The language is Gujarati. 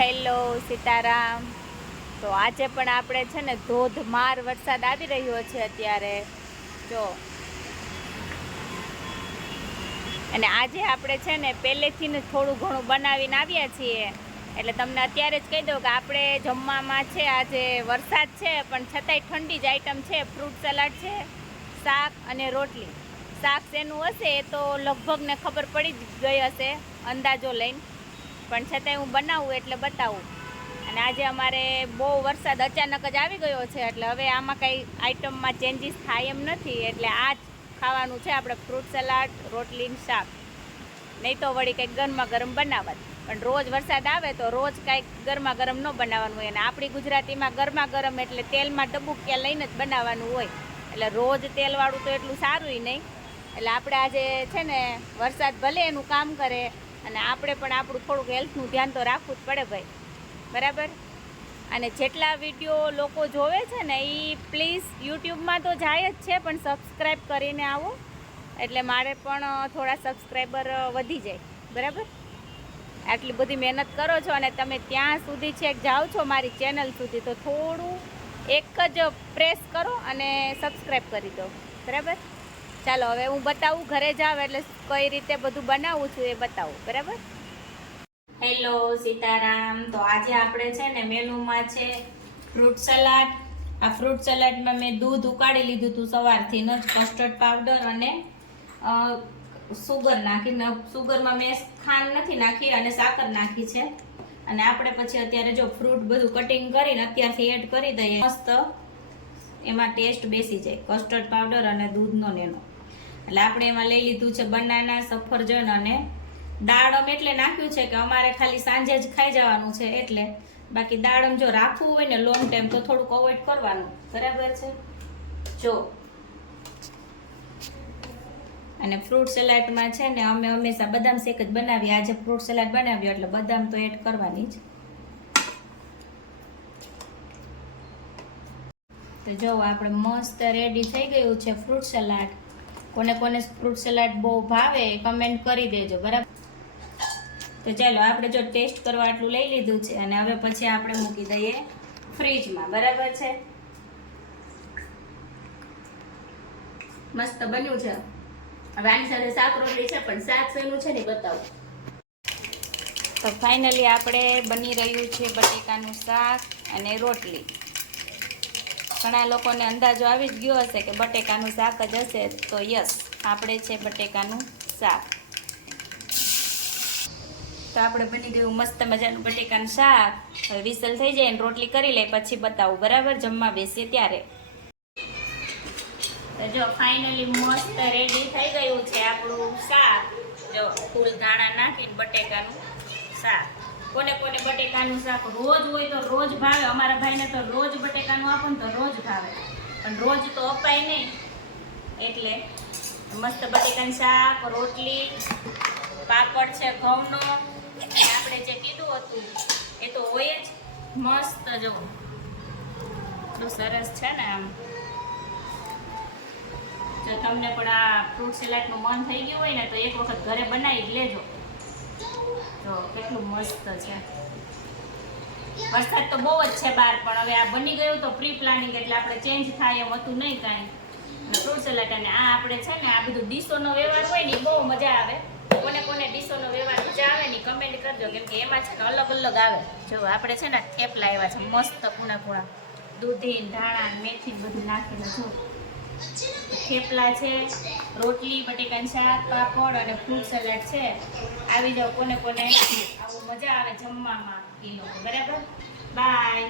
હેલો સીતારામ. તો આજે પણ આપણે છે ને ધોધમાર વરસાદ આવી રહ્યો છે અત્યારે જો. અને આજે આપણે છે ને પહેલેથી જ થોડું ઘણું બનાવીને આવ્યા છીએ, એટલે તમને અત્યારે જ કહી દઉં કે આપણે જમવામાં છે આજે વરસાદ છે પણ છતાંય ઠંડી જ આઈટમ છે. ફ્રૂટ સલાડ છે, શાક અને રોટલી. શાક શેનું હશે એ તો લગભગ ને ખબર પડી જ ગઈ હશે અંદાજો લઈને, પણ છતાંય હું બનાવું એટલે બતાવું. અને આજે અમારે બહુ વરસાદ અચાનક જ આવી ગયો છે, એટલે હવે આમાં કંઈ આઈટમમાં ચેન્જીસ થાય એમ નથી, એટલે આ જ ખાવાનું છે આપણે, ફ્રૂટ સલાડ, રોટલી, શાક. નહીં તો વળી કંઈક ગરમા ગરમ બનાવત, પણ રોજ વરસાદ આવે તો રોજ કાંઈક ગરમા ગરમ ન બનાવવાનું હોય. અને આપણી ગુજરાતીમાં ગરમા ગરમ એટલે તેલમાં ડબુકિયા લઈને જ બનાવવાનું હોય, એટલે રોજ તેલવાળું તો એટલું સારું નહીં. એટલે આપણે આજે છે ને વરસાદ ભલે એનું કામ કરે અને આપણે પણ આપણું થોડુંક હેલ્થનું ધ્યાન તો રાખવું જ પડે ભાઈ, બરાબર. અને જેટલા વિડીયો લોકો જોવે છે ને એ પ્લીઝ યુટ્યુબમાં તો જાય જ છે, પણ સબસ્ક્રાઈબ કરીને આવો એટલે મારે પણ થોડા સબસ્ક્રાઈબર વધી જાય, બરાબર. આટલી બધી મહેનત કરો છો અને તમે ત્યાં સુધી છેક જાઓ છો મારી ચેનલ સુધી, તો થોડું એક જ પ્રેસ કરો અને સબસ્ક્રાઈબ કરી દો, બરાબર. ચાલો હવે હું બતાવું, ઘરે જાવ એટલે કઈ રીતે બધું બનાવું છું એ બતાવું, બરાબર. હેલો સીતારામ. તો આજે આપણે છે ને મેનુમાં છે ફ્રૂટ સલાડ. આ ફ્રૂટ સલાડમાં મેં દૂધ ઉકાળી લીધું હતું સવારથી જ, કસ્ટર્ડ પાવડર અને સુગર નાખીને, સુગરમાં મેં ખાંડ નથી નાખી અને સાકર નાખી છે. અને આપણે પછી અત્યારે જો ફ્રૂટ બધું કટિંગ કરીને અત્યારથી એડ કરી દઈએ, મસ્ત એમાં ટેસ્ટ બેસી જાય કસ્ટર્ડ પાવડર અને દૂધનો નેનો. એટલે આપણે એમાં લઈ લીધું છે બનાના, સફરજન અને દાડમ. એટલે નાખ્યું છે કે અમારે ખાલી સાંજે જ ખાઈ જવાનું છે, એટલે બાકી દાડમ જો રાખવું હોય ને લોંગ ટાઈમ તો થોડુંક અવોઇડ કરવાનું, બરાબર છે. જો અને ફ્રૂટ સલાડમાં છે ને અમે હંમેશા બદામ શેક જ બનાવીએ. આજે ફ્રૂટ સલાડ બનાવ્યો એટલે બદામ તો એડ કરવાની જ. તો જો આપણે મસ્ત રેડી થઈ ગયું છે ફ્રૂટ સલાડ. કોને કોને ફ્રૂટ સલાડ બહુ ભાવે કમેન્ટ કરી દેજો, બરાબર. તો ચાલો આપણે જો ટેસ્ટ કરવા આટલું લઈ લીધું છે અને હવે પછી આપણે મૂકી દઈએ ફ્રીજમાં, બરાબર છે. મસ્ત બન્યું છે. હવે આની સાથે શાક રોટલી છે, પણ શાક શેનું છે ને બતાવું. તો ફાઇનલી આપણે બની રહ્યું છે બટેકાનું શાક અને રોટલી. ઘણા લોકોને અંદાજો આવી જ ગયો હશે કે બટેકાનું શાક જ હશે, તો યસ, આપણે છે બટેકાનું શાક. તો આપણે બની ગયું મસ્ત મજાનું બટેકાનું શાક. હવે વિસલ થઈ જાય ને રોટલી કરી લે પછી બતાવું, બરાબર, જમવા બેસીએ ત્યારે. તો જો ફાઇનલી મસ્ત રેડી થઈ ગયું છે આપણું શાક. જો ફૂલ ધાણા નાખીને બટેકાનું શાક. કોને કોને બટેકાનું શાક રોજ હોય તો રોજ ભાવે. અમારા ભાઈને તો રોજ બટેકાનું આપો ને તો રોજ ભાવે, પણ રોજ તો અપાય નહીં, એટલે મસ્ત બટેકાનું શાક, રોટલી, પાપડ છે ઘઉંનો. આપણે જે કીધું હતું એ તો હોય જ. મસ્ત જો એટલું સરસ છે ને. આમ જો તમને પણ આ ફ્રૂટ સલાડનું મન થઈ ગયું હોય ને તો એક વખત ઘરે બનાવી જ લેજો. જો કેટલું મસ્ત છે. વરસાદ તો બહુ જ છે બહાર, પણ હવે આ બની ગયું તો પ્રી પ્લાનિંગ, એટલે આપણે ચેન્જ થાય એમ હતું નહીં કાંઈ. ફ્રૂટ સલાડ અને આ આપણે છે ને આ બધું ડીશોનો વ્યવહાર હોય ને બહુ મજા આવે. કોને કોને ડીશોનો વ્યવહાર મજા આવે ને કમેન્ટ કરજો, કેમ કે એમાં છે ને અલગ અલગ આવે. જો આપણે છે ને થેપલા આવ્યા છે મસ્ત કૂણા કૂણા, દૂધી, ધાણા, મેથી બધું નાખીને. જો થેપલા છે, રોટલી, બટેકાનું શાક, પાપડ અને ફ્રૂટ સલાડ છે. આવી જાઓ કોને કોને આવું મજા આવે જમવામાં એ લોકો, બરાબર. બાય.